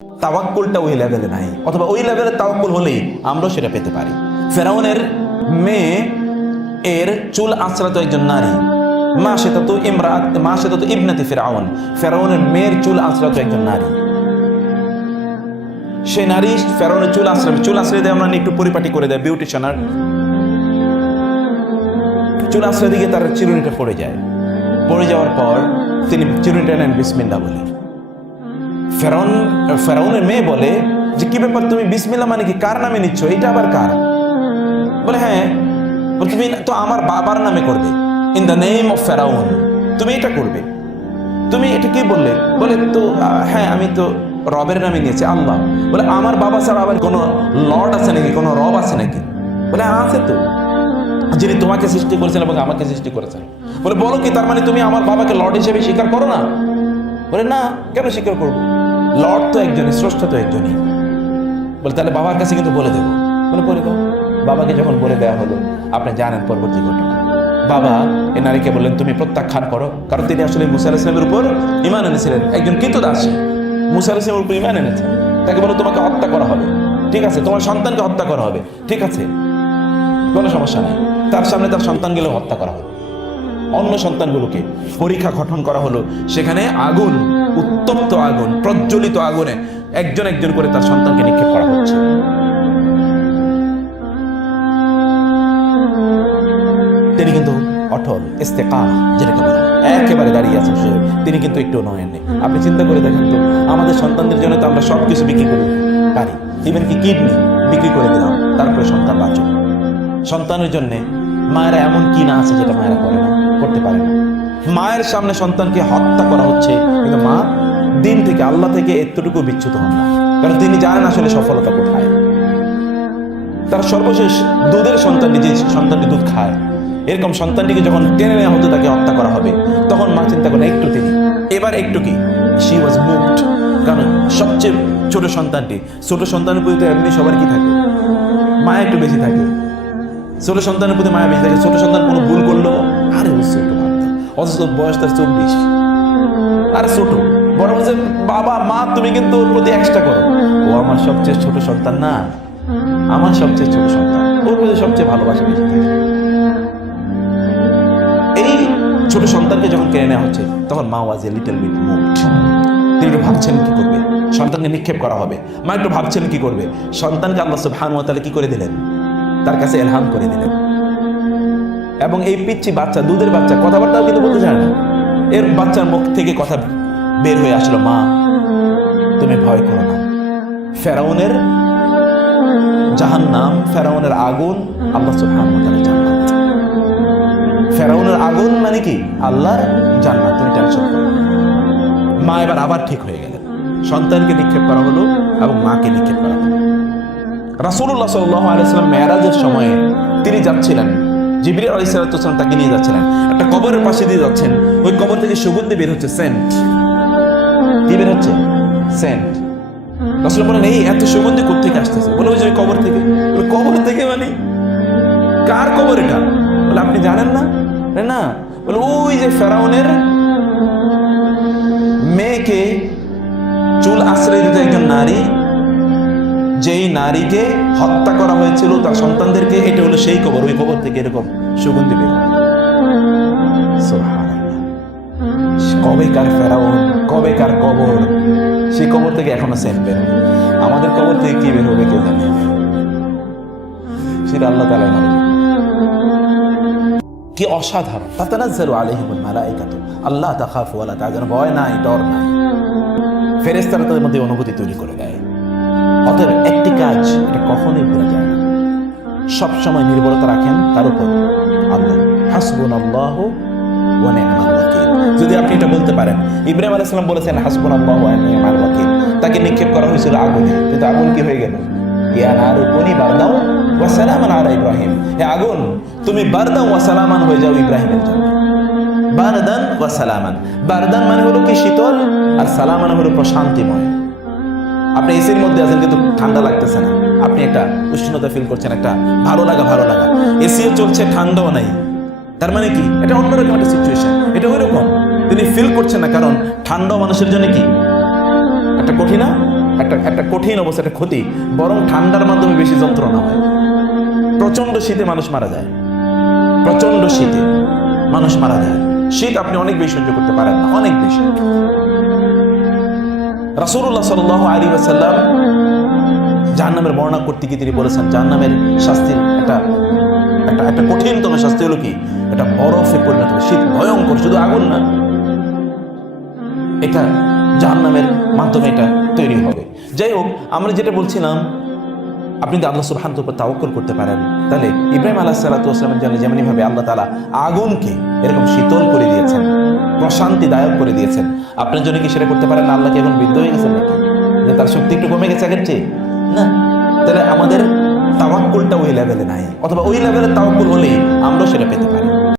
তাওয়াক্কুলটা ওই লেভেলে নাই, অথবা ওই লেভেলের তাওয়াক্কুল হলেই আমরাও সেটা পেতে পারি। ফেরাউনের মেয়ে এর চুল আঁচড়াত একজন নারী, মা সেটা তো ইবনাতি ফেরাউন, ফেরাউনের মেয়ের চুল আঁচড়াত একজন নারী। সে নারী ফেরাউনের চুল আঁচড়ে দেয়, আমরা একটু পরিপাটি করে দেয় বিউটিশিয়ানার, চুল আঁচড়ে দিকে তার চিরুনিটা পড়ে যায়। পড়ে যাওয়ার পর তিনি চিরুনিটা নেন, বিসমিল্লাহ বলে। ফেরাউনের মেয়ে বলে যে কি ব্যাপার, তুমি বিসমিল্লাহ মানে কি, কার নামে নিচ্ছ, এটা আবার কার? বলে হ্যাঁ, তুমি তো আমার বাবার নামে করবে, ইন দ্য নেম অফ ফেরাউন তুমি এটা করবে। তুমি এটা কি বললে? বলে তো হ্যাঁ, আমি তো রবের নামে নিয়েছি, আল্লাহ। বলে আমার বাবা ছাড়া আবার কোনো লর্ড আছে নাকি, কোনো রব আছে নাকি? বলে আছে তো, যিনি তোমাকে সৃষ্টি করেছেন এবং আমাকে সৃষ্টি করেছেন। বলে বলো কি, তার মানে তুমি আমার বাবাকে লর্ড হিসেবে স্বীকার করো না? বলে না, কেন স্বীকার করবো, লর্ড তো একজনই, স্রষ্টা তো একজনই। বলে তাহলে বাবার কাছে কিন্তু বলে দেবো। বলে বলে দাও। বাবাকে যখন বলে দেওয়া হলো, আপনি জানেন পরবর্তী ঘটনা। বাবা এই নারীকে বললেন তুমি প্রত্যাখ্যান করো, কারণ তিনি আসলে মুসা আলাইহিস সালামের উপর ঈমান এনেছিলেন, একজন কৃতদাসী মুসা আলাইহিস সালামের উপর ঈমান এনেছে। তাকে বলো তোমাকে হত্যা করা হবে, ঠিক আছে, তোমার সন্তানকে হত্যা করা হবে, ঠিক আছে, কোনো সমস্যা নেই। তার সামনে তার সন্তানগুলো হত্যা করা হলো, অন্য সন্তানগুলোকে পরীক্ষা গঠন করা হলো। সেখানে আগুন, উত্তপ্ত আগুন, প্রজ্বলিত আগুনে একজন একজন করে তার সন্তানকে নিক্ষেপ করা হচ্ছে। তিনি কিন্তু অটল, ইস্তেকামা যেটাকে বলে, একেবারে দাঁড়িয়ে আছেন, তিনি কিন্তু একটু নয়েননি। আপনি চিন্তা করে দেখেন তো, আমাদের সন্তানদের জন্য তো আমরা সব কিছু বিক্রি করে পারি, ইভেন কি কিডনি বিক্রি করে দিলাম, তারপরে সন্তান বাঁচো। সন্তানের জন্য মায়েরা এমন কি না আছে যেটা মায়েরা করে না, করতে পারে না। মায়ের সামনে সন্তানকে হত্যা করা হচ্ছে, কিন্তু মা দিন থেকে, আল্লাহ থেকে এতটুকু বিচ্যুত হন না, কারণ তিনি জানেন আসলে সফলতা কোথায়। তার সর্বশেষ দুধের সন্তানটি, যে সন্তানটি দুধ খায়, এরকম সন্তানটিকে যখন টেনে নেওয়া হতো, তাকে হত্যা করা হবে, তখন মা চিন্তা করেন একটু, তিনি এবার একটু কি, শি ওয়াজ মুভড। কারণ সবচেয়ে ছোট সন্তানটি, ছোট সন্তানের প্রতি তো এমনি সবার কি থাকে, মায়া একটু বেশি থাকে, ছোট সন্তানের প্রতি মায়া বেশি থাকে। ছোট সন্তান কোনো ভুল করলো, আরে ও ছোট, অথচ বয়স তার 24, আরে ছোট, বড় বলছে বাবা মা তুমি কিন্তু ওর প্রতি এক্সট্রা করো, ও আমার সবচেয়ে ছোট সন্তান না, আমার সবচেয়ে ছোট সন্তান, ওর প্রতি সবচেয়ে ভালোবাসা বেশি থাকে। এই ছোট সন্তানকে যখন কেড়ে নেওয়া হচ্ছে, তখন মা ওয়াজ এ লিটল বিট মুভড। তিনি একটু ভাবছেন কি করবে, সন্তানকে নিক্ষেপ করা হবে, মা একটু ভাবছেন কি করবে। সন্তানকে আল্লাহ সুবহানাহু ওয়া তাআলা কি করে দিলেন, তার কাছে ইলহাম করে দিলেন। এবং এই পিচ্চি বাচ্চা, দুধের বাচ্চা, কথাবার্তাও কিন্তু বলতে জানে না, এর বাচ্চার মুখ থেকে কথা বের হয়ে আসলো, মা তুমি ভয় করো না, ফেরাউনের জাহান্নাম, ফেরাউনের আগুন আল্লাহ সুবহানাহু ওয়া তাআলার জান্নাত। ফেরাউনের আগুন মানে কি, আল্লাহর জান্নাত, তুমি টেনশন করো না। মা এবার আবার ঠিক হয়ে গেলেন, সন্তানকে নিক্ষেপ করা হলো এবং মাকে নিক্ষেপ করা হলো। রাসূলুল্লাহ সাল্লাল্লাহু আলাইহি ওয়াসাল্লাম মেরাজের সময়ে তিনি যাচ্ছিলেন, জিবরিল আলাইহিস সালাম তাকে নিয়ে যাচ্ছিলেন, একটা কবরের পাশে দিয়ে যাচ্ছেন, ওই কবর থেকে সুগন্ধি বের হচ্ছে, সেন্ট। কি বের হচ্ছে? সেন্ট। রাসূল বলেন এই এত সুগন্ধি কোত্থেকে আসতেছে? বলে ওই যে কবর থেকে। বলে কবর থেকে মানে কার কবর এটা? বলে আপনি জানেন না? না। বলে ওই যে ফেরাউনের মেয়েকে চুল আশ্রয় দিতে একজন নারী, যেই নারীকে হত্যা করা হয়েছিল তার সন্তানদেরকে, এটা হলো সেই কবর, ওই কবর থেকে এরকম সুগন্ধি বের হয়। সুবহানাল্লাহ, কবেকার ফেরাউন, কবেকার কবর, সেই কবর থেকে এখনো সেন্ট বের হয়। আমাদের কবর থেকে কি বের হবে কে জানে, সেটা আল্লাহ তাআলা জানেন। কি অসাধারণ! তাতানাজ্জালু আলাইহিমুল মালাইকাতু আল্লা তাখাফু ওয়া লা তাহজানু, ভয় নাই, ডর নাই, ফেরেশতারা তাদের মধ্যে অনুভূতি তৈরি করে দেয়। অতএব একটি কাজ, এটা কখনোই ভুলা যায় না, সবসময় নির্ভরতা রাখেন তার উপর, আল্লাহ। হাসবুনাল্লাহু ওয়া নি'মাল ওয়াকিল। যদি আপনি এটা বলতে পারেন, ইব্রাহিম আলাইহিস সালাম বলেছেন হাসবুনাল্লাহু ওয়া নি'মাল ওয়াকিল, তাকে নিক্ষেপ করা হয়েছিল আগুনে, কিন্তু আগুন কি হয়ে গেল? ইয়া নারু কুনি বারদাও ওয়া সালামান আলা ইব্রাহিম, হে আগুন তুমি বারদাও ওয়া সালামান হয়ে যাও ইব্রাহিমের জন্য। বারদান ওয়া সালামান, বারদান মানে হলো কি শীতল, আর সালাম মানে হলো প্রশান্তিময়। আপনি এসির মধ্যে আছেন কিন্তু ঠান্ডা লাগতেছে না, আপনি একটা উষ্ণতা ফিল করছেন, একটা ভালো লাগা। এসিও চলছে, ঠান্ডাও নাই, তার মানে কি এটা অন্যরকম একটা সিচুয়েশন। এটা ওই রকম তিনি ফিল করছেন না, কারণ ঠান্ডা মানুষের জন্য কি একটা কঠিন একটা একটা কঠিন অবস্থা, একটা ক্ষতি, বরং ঠান্ডার মাধ্যমে বেশি যন্ত্রণা হয়। প্রচন্ড শীতে মানুষ মারা যায়, প্রচন্ড শীতে মানুষ মারা যায়। শীত আপনি অনেক বেশি সহ্য করতে পারেন না, অনেক বেশি। রাসূলুল্লাহ সাল্লাল্লাহু আলাইহি ওয়াসাল্লাম জাহান্নামের বর্ণনা করতে গিয়ে তিনি বলেছেন, জাহান্নামের শাস্তির একটা কঠিনতম শাস্তি হলো কি, এটা বরফে পরিণত হবে। শীত ভয়ঙ্কর, শুধু আগুন না, এটা জাহান্নামের মাধ্যমে এটা তৈরি হবে। যাই হোক, আমরা যেটা বলছিলাম, আপনি যদি আল্লাহ সুবহানাহু ওয়া তাআলার উপর তাওয়াক্কুল করতে পারেন, তাহলে ইব্রাহিম আলাইহিস সালাতু ওয়াস সালামের জন্য যেমনভাবে আল্লাহ তাআলা আগুনকে এরকম শীতল করে দিয়েছেন, প্রশান্তিদায়ক করে দিয়েছেন, আপনার জন্য কি সেটা করতে পারেন না? আল্লাহ কি এখন বৃদ্ধ হয়ে গেছেন নাকি, যে তার শক্তি একটু কমে গেছে আগের চেয়ে? না। তাহলে আমাদের তাওয়াক্কুলটা ওই লেভেলে নাই, অথবা ওই লেভেলের তাওয়াক্কুল হলেই আমরা সেটা পেতে পারি।